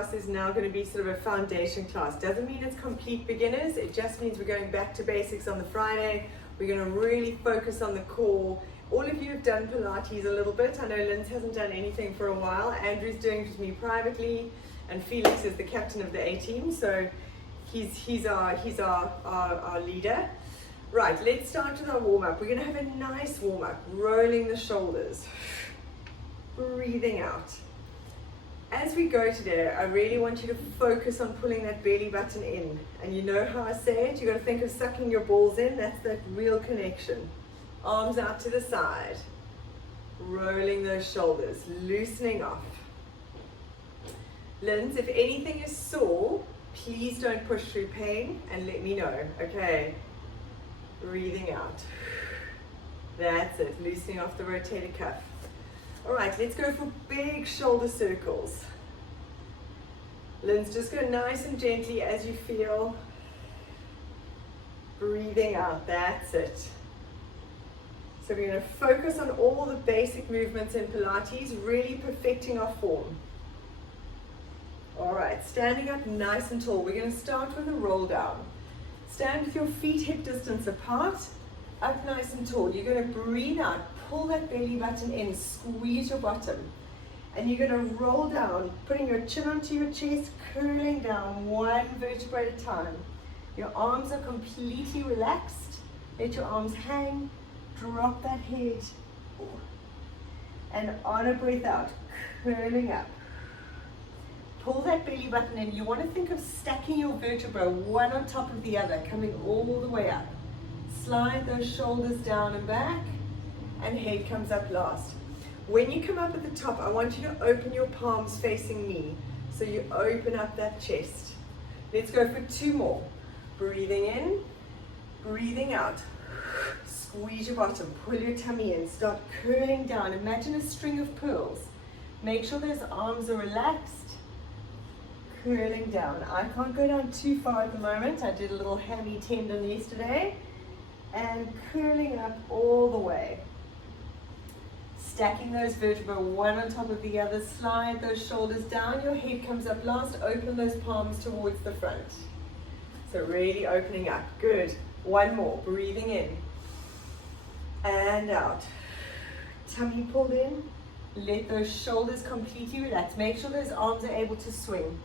class is now going to be sort of a foundation class. Doesn't mean it's complete beginners, it just means we're going back to basics on the Friday. We're going to really focus on the core. All of you have done Pilates a little bit. I know Linz hasn't done anything for a while. Andrew's doing it with me privately, and Felix is the captain of the A team, so he's our leader. Right, let's start with our warm-up. We're going to have a nice warm-up, rolling the shoulders, breathing out. As we go today, I really want you to focus on pulling that belly button in. And you know how I say it, you've got to think of sucking your balls in. That's that real connection. Arms out to the side, rolling those shoulders, loosening off. Linz, if anything is sore, please don't push through pain and let me know, okay? Breathing out. That's it, loosening off the rotator cuff. All right, let's go for big shoulder circles. Linz, just go nice and gently as you feel. Breathing out, that's it. So we're going to focus on all the basic movements in Pilates, really perfecting our form. All right, standing up nice and tall. We're going to start with a roll down. Stand with your feet hip distance apart, up nice and tall. You're going to breathe out, pull that belly button in, squeeze your bottom. And you're going to roll down, putting your chin onto your chest, curling down one vertebra at a time. Your arms are completely relaxed. Let your arms hang, drop that head. And on a breath out, curling up. Pull that belly button in. You want to think of stacking your vertebrae one on top of the other, coming all the way up. Slide those shoulders down and back, and head comes up last. When you come up at the top, I want you to open your palms facing me. So you open up that chest. Let's go for two more. Breathing in, breathing out. Squeeze your bottom, pull your tummy in, start curling down. Imagine a string of pearls. Make sure those arms are relaxed. Curling down. I can't go down too far at the moment. I did a little hammy tendon yesterday. And curling up all the way. Stacking those vertebrae one on top of the other. Slide those shoulders down. Your head comes up last. Open those palms towards the front. So really opening up. Good. One more. Breathing in. And out. Tummy pulled in. Let those shoulders completely relax. Make sure those arms are able to swing.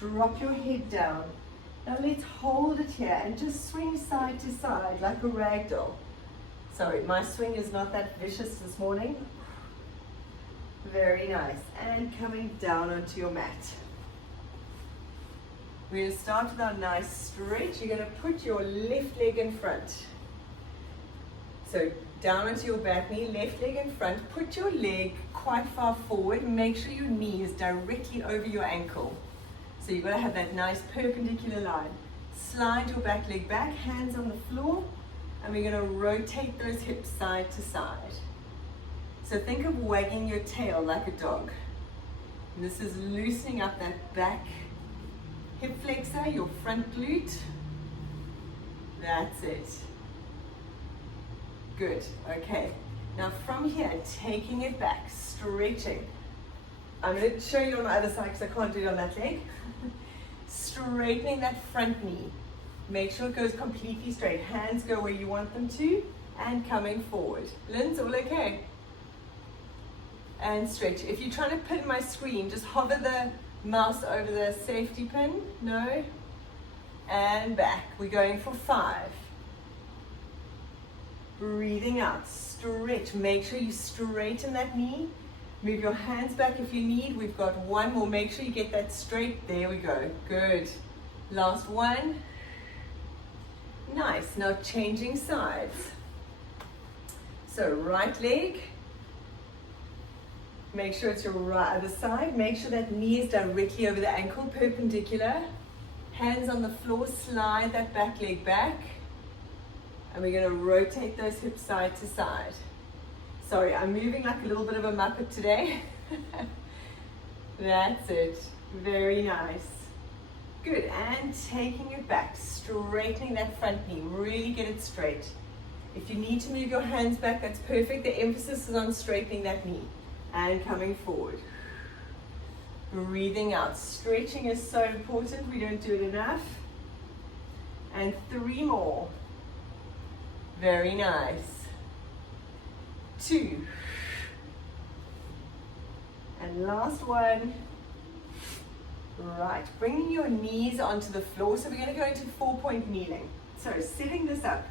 Drop your head down. Now let's hold it here and just swing side to side like a rag doll. Sorry, my swing is not that vicious this morning. Very nice. And coming down onto your mat. We're going to start with our nice stretch. You're going to put your left leg in front. So down onto your back knee, left leg in front. Put your leg quite far forward. Make sure your knee is directly over your ankle. So you've got to have that nice perpendicular line. Slide your back leg back, hands on the floor, and we're going to rotate those hips side to side. So think of wagging your tail like a dog. And this is loosening up that back hip flexor, your front glute. That's it. Good, okay. Now from here, taking it back, stretching. I'm going to show you on the other side because I can't do it on that leg. Straightening that front knee. Make sure it goes completely straight. Hands go where you want them to, and coming forward. Linz, all okay? And stretch. If you're trying to pin my screen, just hover the mouse over the safety pin. No. And back. We're going for 5. Breathing out. Stretch. Make sure you straighten that knee. Move your hands back if you need. We've got one more. Make sure you get that straight. There we go. Good. Last one. Nice. Now changing sides. So right leg. Make sure it's your right other side. Make sure that knee is directly over the ankle, perpendicular. Hands on the floor. Slide that back leg back. And we're going to rotate those hips side to side. Sorry, I'm moving like a little bit of a Muppet today. That's it. Very nice. Good, and taking it back, straightening that front knee. Really get it straight. If you need to move your hands back, that's perfect. The emphasis is on straightening that knee. And coming forward. Breathing out. Stretching is so important. We don't do it enough. And 3 more. Very nice. 2. And last one. Right, bringing your knees onto the floor. So we're going to go into 4-point kneeling. So setting this up.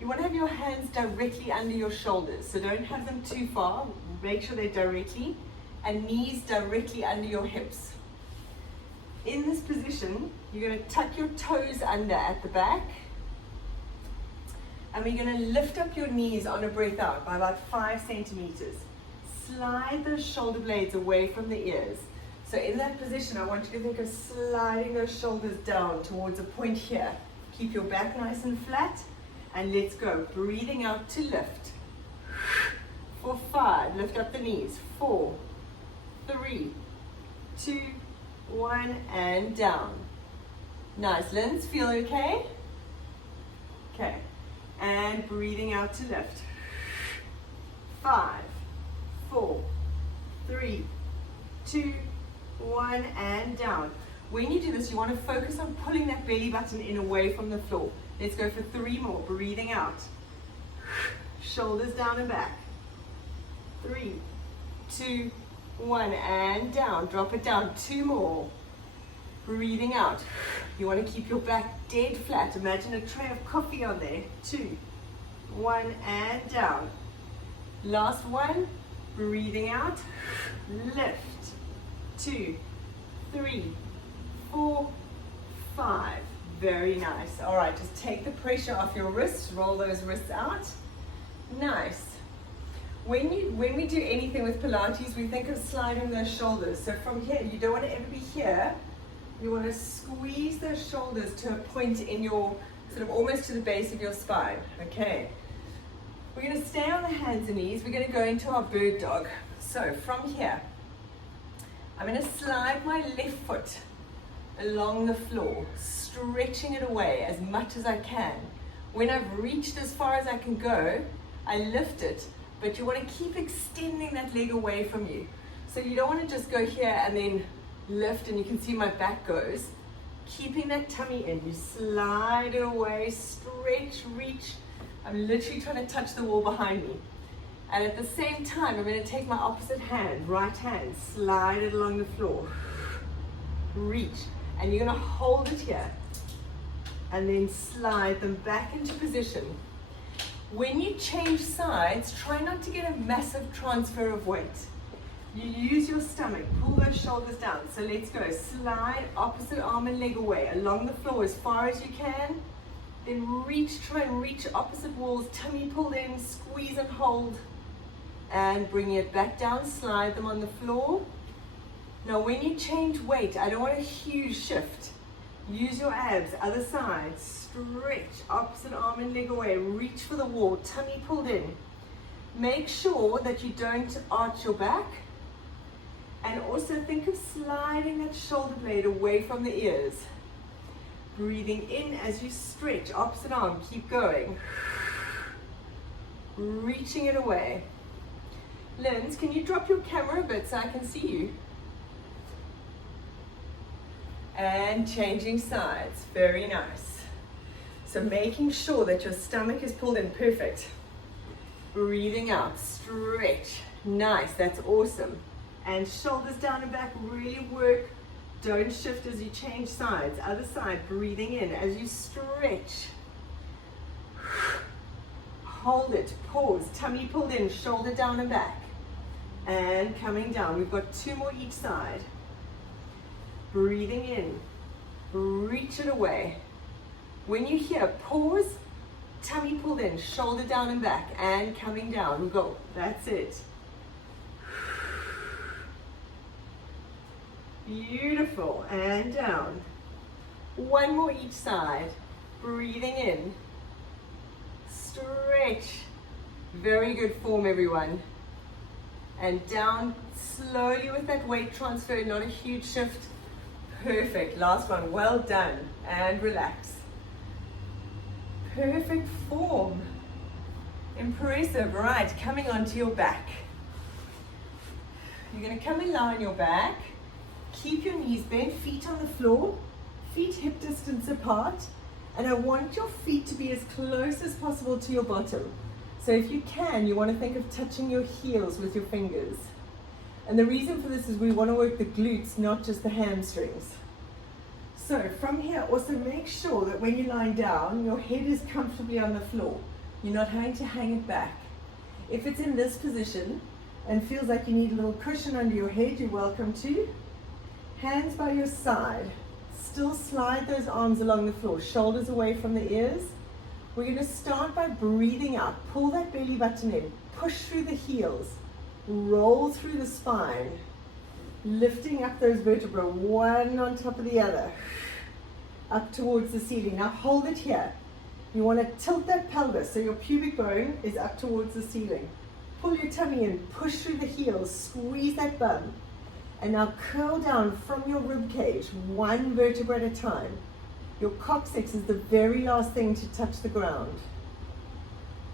You want to have your hands directly under your shoulders. So don't have them too far. Make sure they're directly. And knees directly under your hips. In this position, you're going to tuck your toes under at the back. And we're going to lift up your knees on a breath out by about 5 centimeters. Slide those shoulder blades away from the ears. So in that position, I want you to think of sliding those shoulders down towards a point here. Keep your back nice and flat. And let's go. Breathing out to lift. For 5, lift up the knees. 4, 3, 2, 1, and down. Nice, Linz, feel okay? Okay, and breathing out to lift. 5, 4, 3, 2, 1, and down. When you do this, you want to focus on pulling that belly button in away from the floor. Let's go for 3 more, breathing out. Shoulders down and back. 3, 2, 1, and down. Drop it down. 2 more. Breathing out. You want to keep your back dead flat. Imagine a tray of coffee on there. 2, 1, and down. Last one. Breathing out. Lift. 2, 3, 4, 5. Very nice. All right, just take the pressure off your wrists. Roll those wrists out. Nice. When we do anything with Pilates, we think of sliding those shoulders. So from here, you don't want to ever be here. You want to squeeze those shoulders to a point in your, sort of almost to the base of your spine. Okay. We're going to stay on the hands and knees. We're going to go into our bird dog. So from here, I'm going to slide my left foot along the floor, stretching it away as much as I can. When I've reached as far as I can go, I lift it. But you want to keep extending that leg away from you. So you don't want to just go here and then lift, and you can see my back goes. Keeping that tummy in. You slide it away, stretch, reach. I'm literally trying to touch the wall behind me. And at the same time, I'm going to take my opposite hand, right hand, slide it along the floor. Reach. And you're going to hold it here. And then slide them back into position. When you change sides, try not to get a massive transfer of weight. You use your stomach, pull those shoulders down. So let's go. Slide opposite arm and leg away along the floor as far as you can. Then reach, try and reach opposite walls, tummy pulled in, squeeze and hold. And bring it back down, slide them on the floor. Now when you change weight, I don't want a huge shift. Use your abs, other side, stretch, opposite arm and leg away, reach for the wall, tummy pulled in. Make sure that you don't arch your back. And also think of sliding that shoulder blade away from the ears. Breathing in as you stretch, opposite arm, keep going. Reaching it away. Linz, can you drop your camera a bit so I can see you? And changing sides, very nice. So making sure that your stomach is pulled in, perfect. Breathing out, stretch, nice, that's awesome. And shoulders down and back, really work. Don't shift as you change sides. Other side, breathing in as you stretch. Hold it, pause, tummy pulled in, shoulder down and back. And coming down, we've got 2 more each side. Breathing in, reach it away. When you hear pause, tummy pulled in, shoulder down and back, and coming down, go. That's it. Beautiful, and down. 1 more each side. Breathing in, stretch. Very good form, everyone. And down slowly with that weight transfer, not a huge shift. Perfect, last one, well done, and relax. Perfect form. Impressive, right, coming onto your back. You're gonna come and lie on your back. Keep your knees bent, feet on the floor, feet hip distance apart, and I want your feet to be as close as possible to your bottom. So if you can, you want to think of touching your heels with your fingers. And the reason for this is we want to work the glutes, not just the hamstrings. So from here, also make sure that when you're lying down, your head is comfortably on the floor. You're not having to hang it back. If it's in this position and feels like you need a little cushion under your head, you're welcome to. Hands by your side. Still slide those arms along the floor, shoulders away from the ears. We're going to start by breathing out. Pull that belly button in. Push through the heels. Roll through the spine. Lifting up those vertebrae, one on top of the other. Up towards the ceiling. Now hold it here. You want to tilt that pelvis so your pubic bone is up towards the ceiling. Pull your tummy in. Push through the heels. Squeeze that bum. And now curl down from your rib cage, one vertebra at a time. Your coccyx is the very last thing to touch the ground.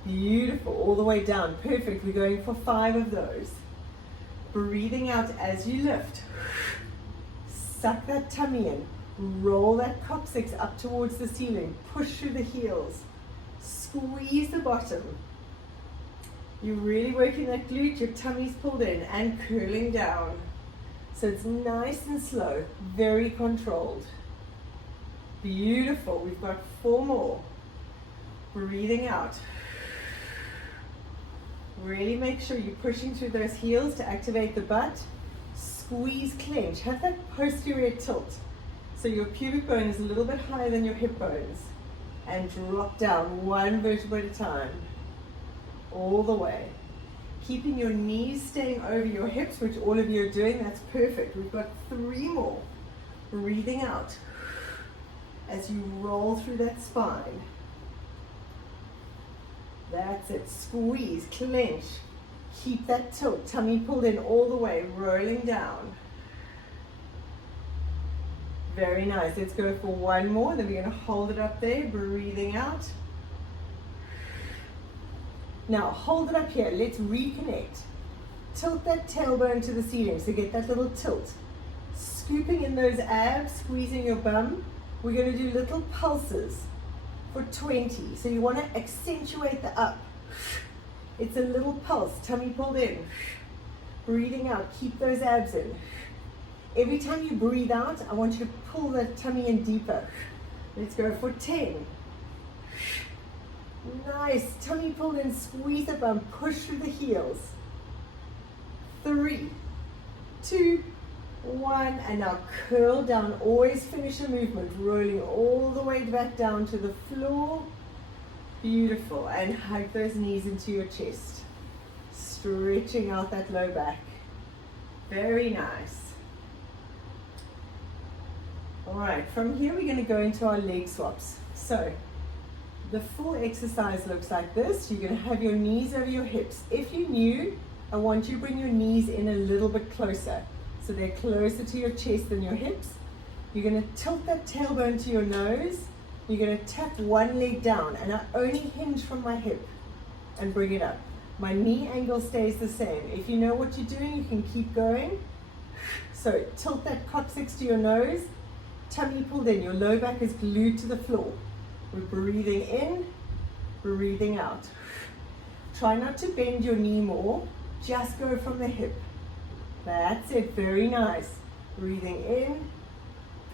Beautiful, all the way down. Perfect, we're going for 5 of those. Breathing out as you lift. Suck that tummy in. Roll that coccyx up towards the ceiling. Push through the heels. Squeeze the bottom. You're really working that glute, your tummy's pulled in and curling down. So it's nice and slow, very controlled. Beautiful, we've got 4 more. Breathing out. Really make sure you're pushing through those heels to activate the butt. Squeeze, clench, have that posterior tilt. So your pubic bone is a little bit higher than your hip bones. And drop down, one vertebra at a time. All the way. Keeping your knees staying over your hips, which all of you are doing, that's perfect. We've got 3 more. Breathing out as you roll through that spine. That's it. Squeeze, clench. Keep that tilt. Tummy pulled in all the way, rolling down. Very nice. Let's go for 1 more. Then we're going to hold it up there. Breathing out. Now hold it up here. Let's reconnect. Tilt that tailbone to the ceiling. So get that little tilt. Scooping in those abs, squeezing your bum. We're going to do little pulses for 20. So you want to accentuate the up. It's a little pulse. Tummy pulled in. Breathing out. Keep those abs in. Every time you breathe out, I want you to pull the tummy in deeper. Let's go for 10. Nice. Tummy pulled in. Squeeze the bum. Push through the heels. 3, 2, 1. And now curl down. Always finish the movement. Rolling all the way back down to the floor. Beautiful. And hug those knees into your chest. Stretching out that low back. Very nice. Alright, from here we're going to go into our leg swaps. So, the full exercise looks like this. You're going to have your knees over your hips. If you're new, I want you to bring your knees in a little bit closer. So they're closer to your chest than your hips. You're going to tilt that tailbone to your nose. You're going to tap one leg down, and I only hinge from my hip and bring it up. My knee angle stays the same. If you know what you're doing, you can keep going. So tilt that coccyx to your nose. Tummy pulled in, your low back is glued to the floor. We're breathing in, breathing out. Try not to bend your knee more, just go from the hip. That's it, very nice. Breathing in,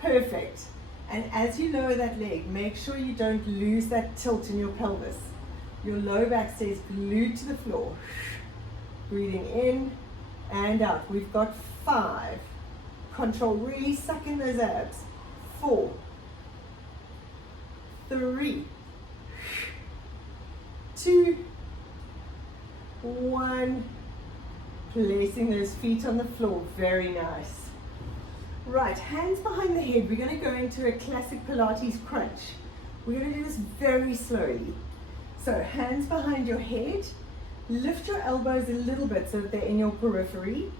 perfect. And as you lower that leg, make sure you don't lose that tilt in your pelvis. Your low back stays glued to the floor. Breathing in and out. We've got 5. Control, really suck in those abs. 4, 3, 2, 1. Placing those feet on the floor. Very nice. Right, hands behind the head. We're going to go into a classic Pilates crunch. We're going to do this very slowly. So hands behind your head. Lift your elbows a little bit so that they're in your periphery.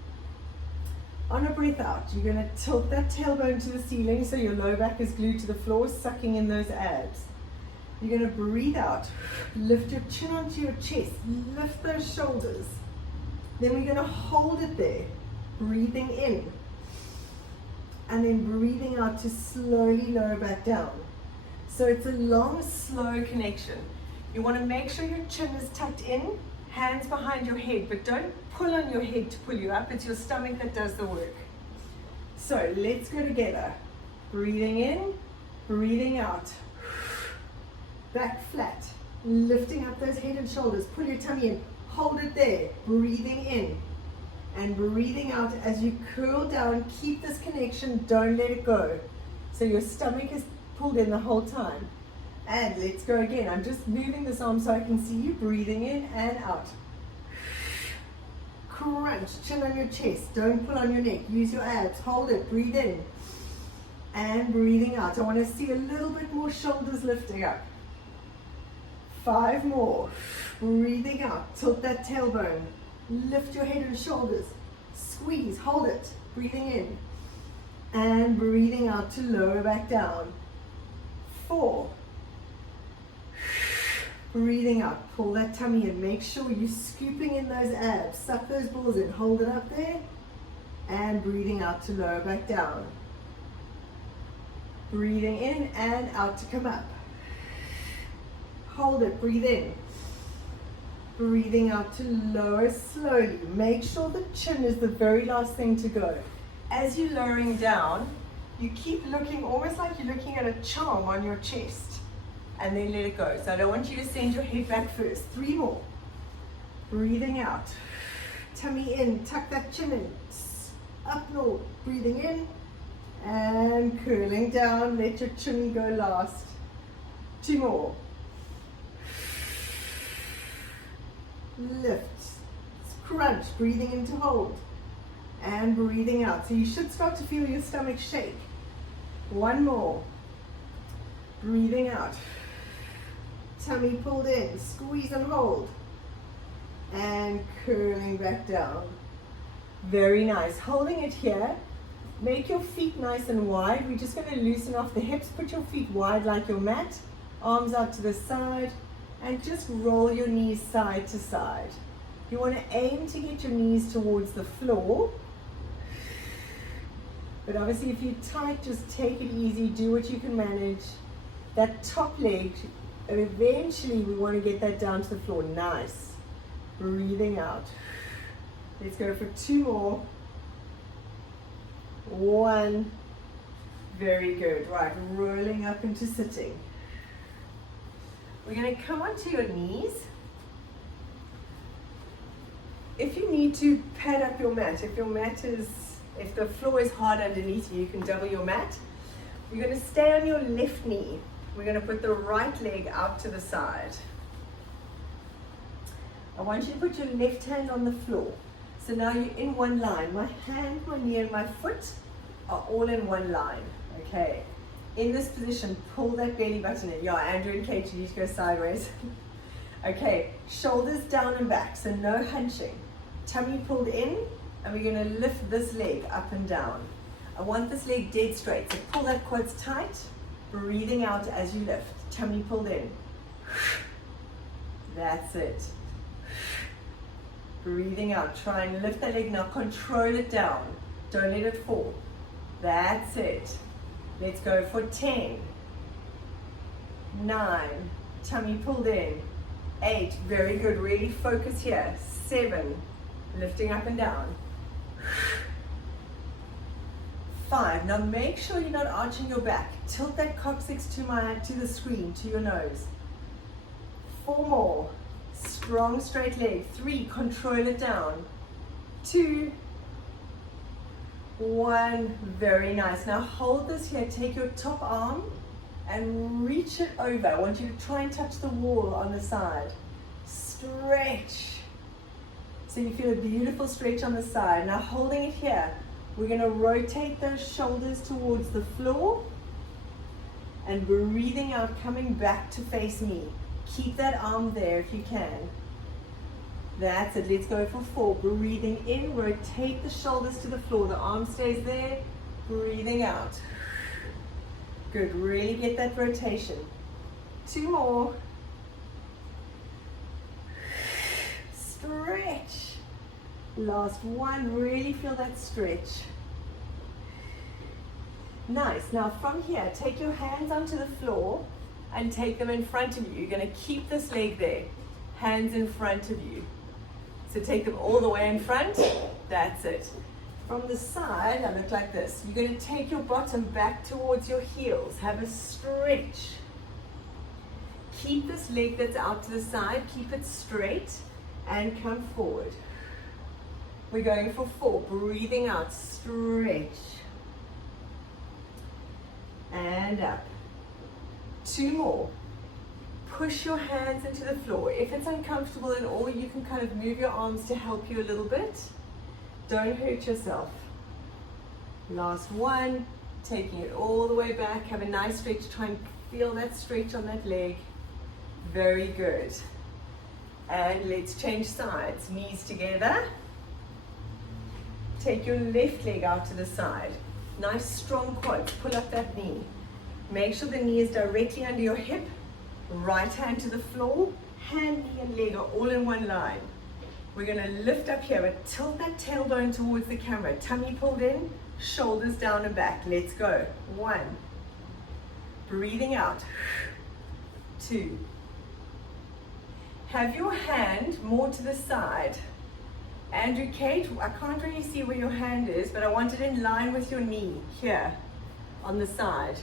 On a breath out, you're going to tilt that tailbone to the ceiling so your low back is glued to the floor, sucking in those abs. You're going to breathe out, lift your chin onto your chest, lift those shoulders. Then we're going to hold it there, breathing in. and then breathing out to slowly lower back down. So it's a long, slow connection. You want to make sure your chin is tucked in, hands behind your head, but don't pull on your head to pull you up. It's your stomach that does the work. So let's go together. Breathing in, breathing out. Back flat, lifting up those head and shoulders. Pull your tummy in, hold it there. Breathing in and breathing out as you curl down. Keep this connection, don't let it go. So your stomach is pulled in the whole time. And let's go again. I'm just moving this arm so I can see you. Breathing in and out. Crunch, chin on your chest. Don't pull on your neck. Use your abs. Hold it. Breathe in. And breathing out. I want to see a little bit more shoulders lifting up. 5 more. Breathing out. Tilt that tailbone. Lift your head and shoulders. Squeeze. Hold it. Breathing in. And breathing out to lower back down. 4. Breathing out, pull that tummy in. Make sure you're scooping in those abs. Suck those balls in. Hold it up there. And breathing out to lower back down. Breathing in and out to come up. Hold it. Breathe in. Breathing out to lower slowly. Make sure the chin is the very last thing to go. As you're lowering down, you keep looking almost like you're looking at a charm on your chest. And then let it go. So I don't want you to send your head back first. 3 more. Breathing out. Tummy in. Tuck that chin in. Up north. Breathing in. And curling down. Let your chin go last. 2 more. Lift. Crunch. Breathing in to hold. And breathing out. So you should start to feel your stomach shake. 1 more. Breathing out. Tummy pulled in, squeeze and hold. And curling back down. Very nice. Holding it here. Make your feet nice and wide. We're just going to loosen off the hips. Put your feet wide like your mat. Arms out to the side. And just roll your knees side to side. You want to aim to get your knees towards the floor. But obviously if you're tight, just take it easy. Do what you can manage. That top leg, and eventually we want to get that down to the floor. Nice. Breathing out. Let's go for 2 more. 1. Very good. Right, rolling up into sitting. We're going to come onto your knees. If you need to pad up your mat, if the floor is hard underneath you, you can double your mat. You're going to stay on your left knee. We're going to put the right leg out to the side. I want you to put your left hand on the floor. So now you're in one line. My hand, my knee, and my foot are all in one line. Okay. In this position, pull that belly button in. Yeah, Andrew and Kate, you need to go sideways. Okay, shoulders down and back, so no hunching. Tummy pulled in, and we're going to lift this leg up and down. I want this leg dead straight, so pull that quads tight. Breathing out as you lift. Tummy pulled in. That's it. Breathing out. Try and lift that leg now. Control it down. Don't let it fall. That's it. Let's go for 10. 9. Tummy pulled in. 8. Very good. Really focus here. 7. Lifting up and down. 5. Now make sure you're not arching your back. Tilt that coccyx to the screen, to your nose. 4 more. Strong straight leg. 3. Control it down. 2. 1. Very nice. Now hold this here. Take your top arm and reach it over. I want you to try and touch the wall on the side. Stretch. So you feel a beautiful stretch on the side. Now holding it here. We're going to rotate those shoulders towards the floor and breathing out, coming back to face me. Keep that arm there if you can. That's it. Let's go for 4. Breathing in, rotate the shoulders to the floor. The arm stays there. Breathing out. Good. Really get that rotation. 2 more. Stretch. Last 1, really feel that stretch. Nice. Now from here, take your hands onto the floor and take them in front of you. You're going to keep this leg there, hands in front of you. So take them all the way in front. That's it. From the side, I look like this. You're going to take your bottom back towards your heels. Have a stretch. Keep this leg that's out to the side, keep it straight, and come forward. We're going for 4. Breathing out, stretch. And up. 2 more. Push your hands into the floor. If it's uncomfortable at all, you can kind of move your arms to help you a little bit. Don't hurt yourself. Last one. Taking it all the way back. Have a nice stretch. Try and feel that stretch on that leg. Very good. And let's change sides. Knees together. Take your left leg out to the side. Nice strong quads. Pull up that knee. Make sure the knee is directly under your hip. Right hand to the floor. Hand, knee and leg are all in one line. We're going to lift up here, but tilt that tailbone towards the camera. Tummy pulled in, shoulders down and back. Let's go. 1. Breathing out. 2. Have your hand more to the side. Andrew, Kate, I can't really see where your hand is, but I want it in line with your knee, here, on the side.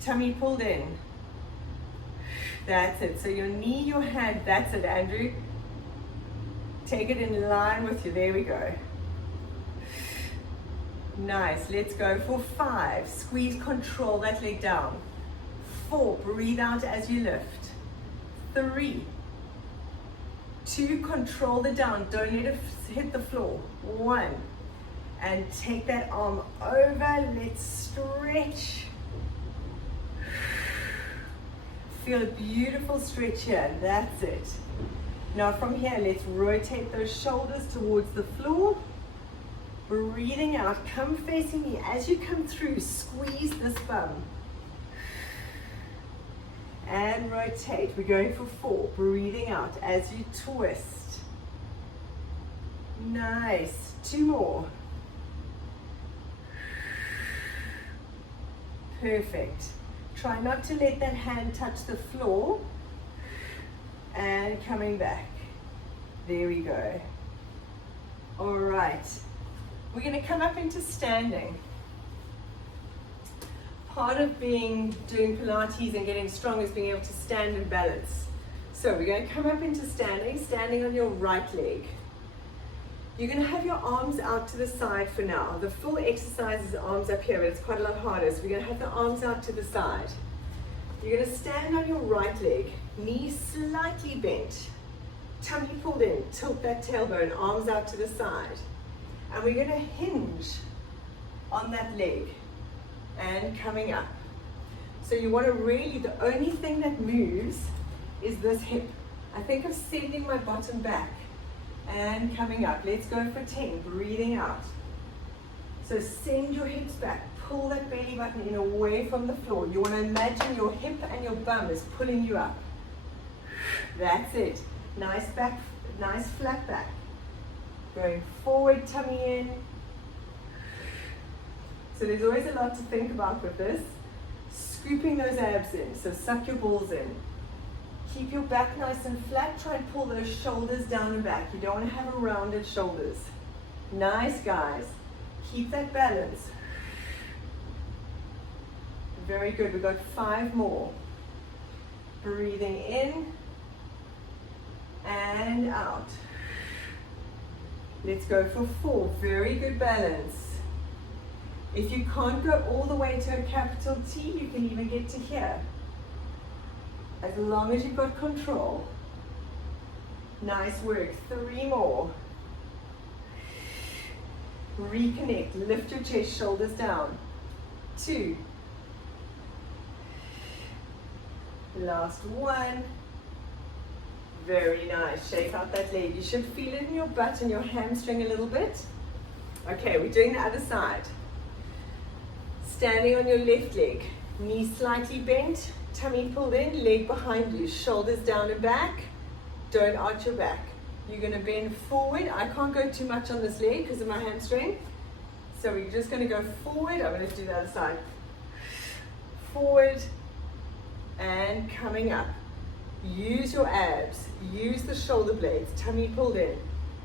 Tummy pulled in. That's it. So your knee, your hand, that's it, Andrew. Take it in line with you. There we go. Nice. Let's go for 5. Squeeze, control that leg down. 4. Breathe out as you lift. 3. 2. Control the down. Don't let it hit the floor. 1. And take that arm over. Let's stretch. Feel a beautiful stretch here. That's it. Now from here, let's rotate those shoulders towards the floor. Breathing out. Come facing me. As you come through, squeeze this bum. And rotate. We're going for 4. Breathing out as you twist. Nice. 2 more. Perfect. Try not to let that hand touch the floor. And coming back. There we go. All right. We're going to come up into standing. Part of doing Pilates and getting strong is being able to stand and balance. So we're going to come up into standing on your right leg. You're going to have your arms out to the side for now. The full exercise is arms up here, but it's quite a lot harder. So we're going to have the arms out to the side. You're going to stand on your right leg, knees slightly bent, tummy pulled in, tilt that tailbone, arms out to the side. And we're going to hinge on that leg and coming up. So you want to really, the only thing that moves is this hip. I think of sending my bottom back and coming up. Let's go for 10, breathing out. So send your hips back, pull that belly button in away from the floor. You want to imagine your hip and your bum is pulling you up. That's it. Nice back, nice flat back. Going forward, tummy in. So there's always a lot to think about with this. Scooping those abs in, so suck your balls in. Keep your back nice and flat. Try and pull those shoulders down and back. You don't want to have rounded shoulders. Nice, guys. Keep that balance. Very good. We've got 5 more. Breathing in and out. Let's go for 4. Very good balance. If you can't go all the way to a capital T, you can even get to here. As long as you've got control. Nice work. 3 more. Reconnect. Lift your chest, shoulders down. 2. Last 1. Very nice. Shake out that leg. You should feel it in your butt and your hamstring a little bit. Okay, we're doing the other side. Standing on your left leg. Knee slightly bent. Tummy pulled in. Leg behind you. Shoulders down and back. Don't arch your back. You're going to bend forward. I can't go too much on this leg because of my hamstring. So we're just going to go forward. I'm going to do the other side. Forward and coming up. Use your abs. Use the shoulder blades. Tummy pulled in.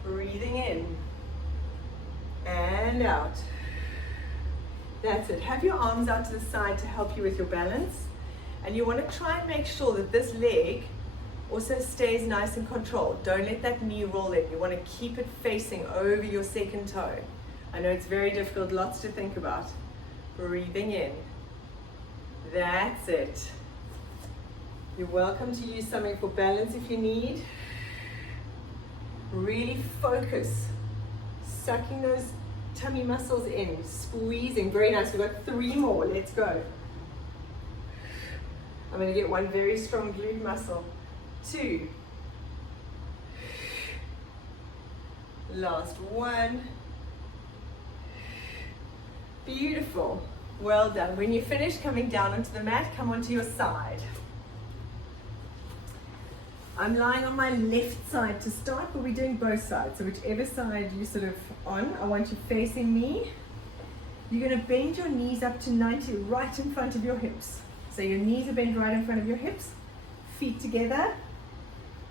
Breathing in and out. That's it. Have your arms out to the side to help you with your balance. And you want to try and make sure that this leg also stays nice and controlled. Don't let that knee roll in. You want to keep it facing over your second toe. I know it's very difficult, lots to think about. Breathing in. That's it. You're welcome to use something for balance if you need. Really focus. Sucking those tummy muscles in, squeezing. Very nice. We've got 3 more. Let's go. I'm going to get one very strong glute muscle. 2. Last 1. Beautiful. Well done. When you finish coming down onto the mat, come onto your side. I'm lying on my left side to start, but we're doing both sides. So whichever side you're sort of on, I want you facing me. You're going to bend your knees up to 90 right in front of your hips. So your knees are bent right in front of your hips. Feet together.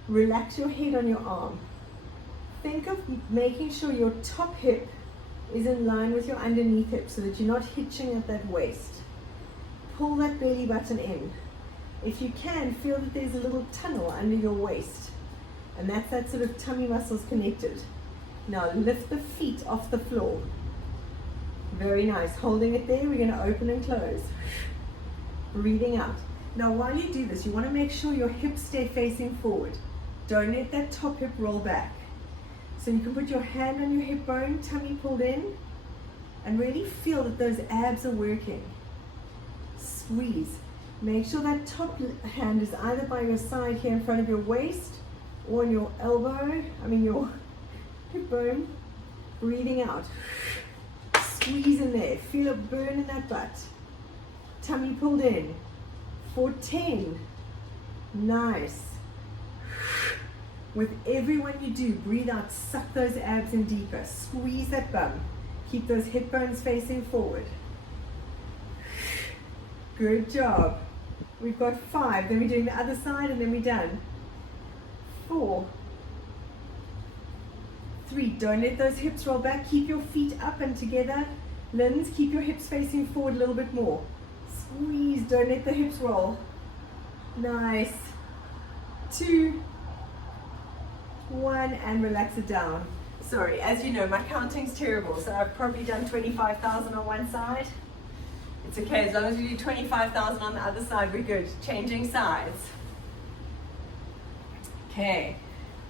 Relax your head on your arm. Think of making sure your top hip is in line with your underneath hip so that you're not hitching at that waist. Pull that belly button in. If you can, feel that there's a little tunnel under your waist. And that's that sort of tummy muscles connected. Now lift the feet off the floor. Very nice. Holding it there, we're going to open and close. Breathing out. Now while you do this, you want to make sure your hips stay facing forward. Don't let that top hip roll back. So you can put your hand on your hip bone, tummy pulled in, and really feel that those abs are working. Squeeze. Make sure that top hand is either by your side here in front of your waist or on your elbow, your hip bone. Breathing out. Squeeze in there. Feel it burn in that butt. Tummy pulled in. For 10. Nice. With every one you do, breathe out, suck those abs in deeper. Squeeze that bum. Keep those hip bones facing forward. Good job. We've got 5. Then we're doing the other side and then we're done. 4. 3. Don't let those hips roll back. Keep your feet up and together. Limbs, keep your hips facing forward a little bit more. Squeeze. Don't let the hips roll. Nice. 2. 1 and relax it down. Sorry, as you know, my counting's terrible, so I've probably done 25,000 on one side. It's okay, as long as we do 25,000 on the other side, we're good. Changing sides. Okay,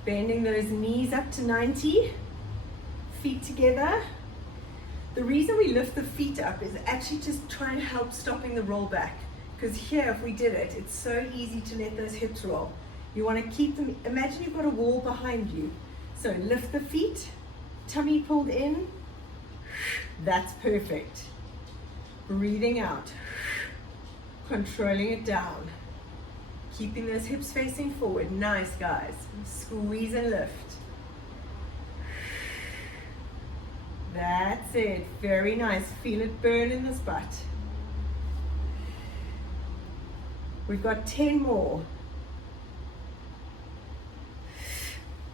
bending those knees up to 90, feet together. The reason we lift the feet up is actually just try and help stopping the roll back. Because here, if we did it, it's so easy to let those hips roll. You want to keep them, imagine you've got a wall behind you. So lift the feet, tummy pulled in. That's perfect. Breathing out, controlling it down. Keeping those hips facing forward. Nice, guys. Squeeze and lift. That's it. Very nice. Feel it burn in this butt. We've got 10 more.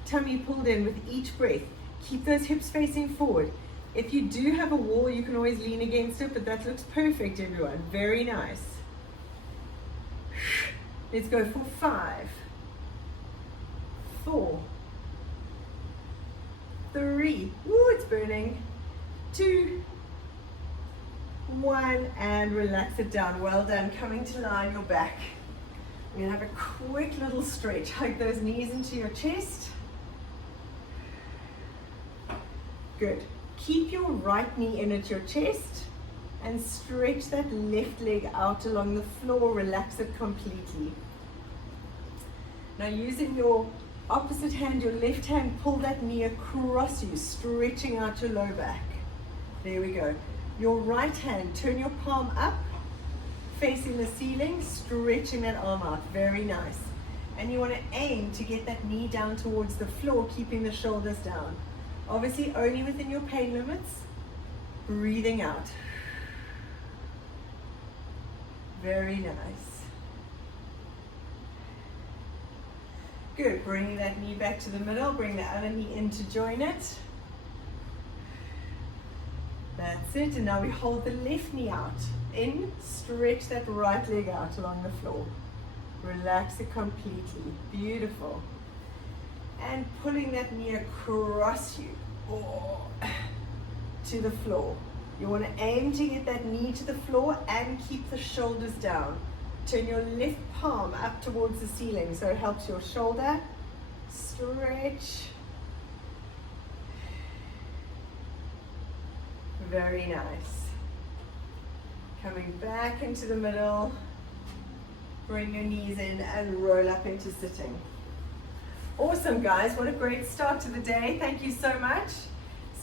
Tummy pulled in with each breath. Keep those hips facing forward. If you do have a wall, you can always lean against it, but that looks perfect, everyone. Very nice. Let's go for 5, 4, 3. Ooh, it's burning. 2, 1, and relax it down. Well done. Coming to lie on your back. We're going to have a quick little stretch. Hug those knees into your chest. Good. Keep your right knee in at your chest and stretch that left leg out along the floor. Relax it completely. Now using your opposite hand, your left hand, pull that knee across you, stretching out your low back. There we go. Your right hand, turn your palm up, facing the ceiling, stretching that arm out. Very nice. And you want to aim to get that knee down towards the floor, keeping the shoulders down. Obviously only within your pain limits. Breathing out. Very nice. Good, bring that knee back to the middle, bring the other knee in to join it. That's it, and now we hold the left knee out. In, stretch that right leg out along the floor. Relax it completely, beautiful. And pulling that knee across you, to the floor. You want to aim to get that knee to the floor and keep the shoulders down. Turn your left palm up towards the ceiling so it helps your shoulder. Stretch. Very nice. Coming back into the middle. Bring your knees in and roll up into sitting. Awesome, guys. What a great start to the day. Thank you so much.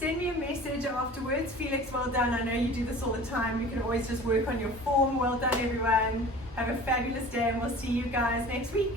Send me a message afterwards. Felix, well done. I know you do this all the time. You can always just work on your form. Well done, everyone. Have a fabulous day, and we'll see you guys next week.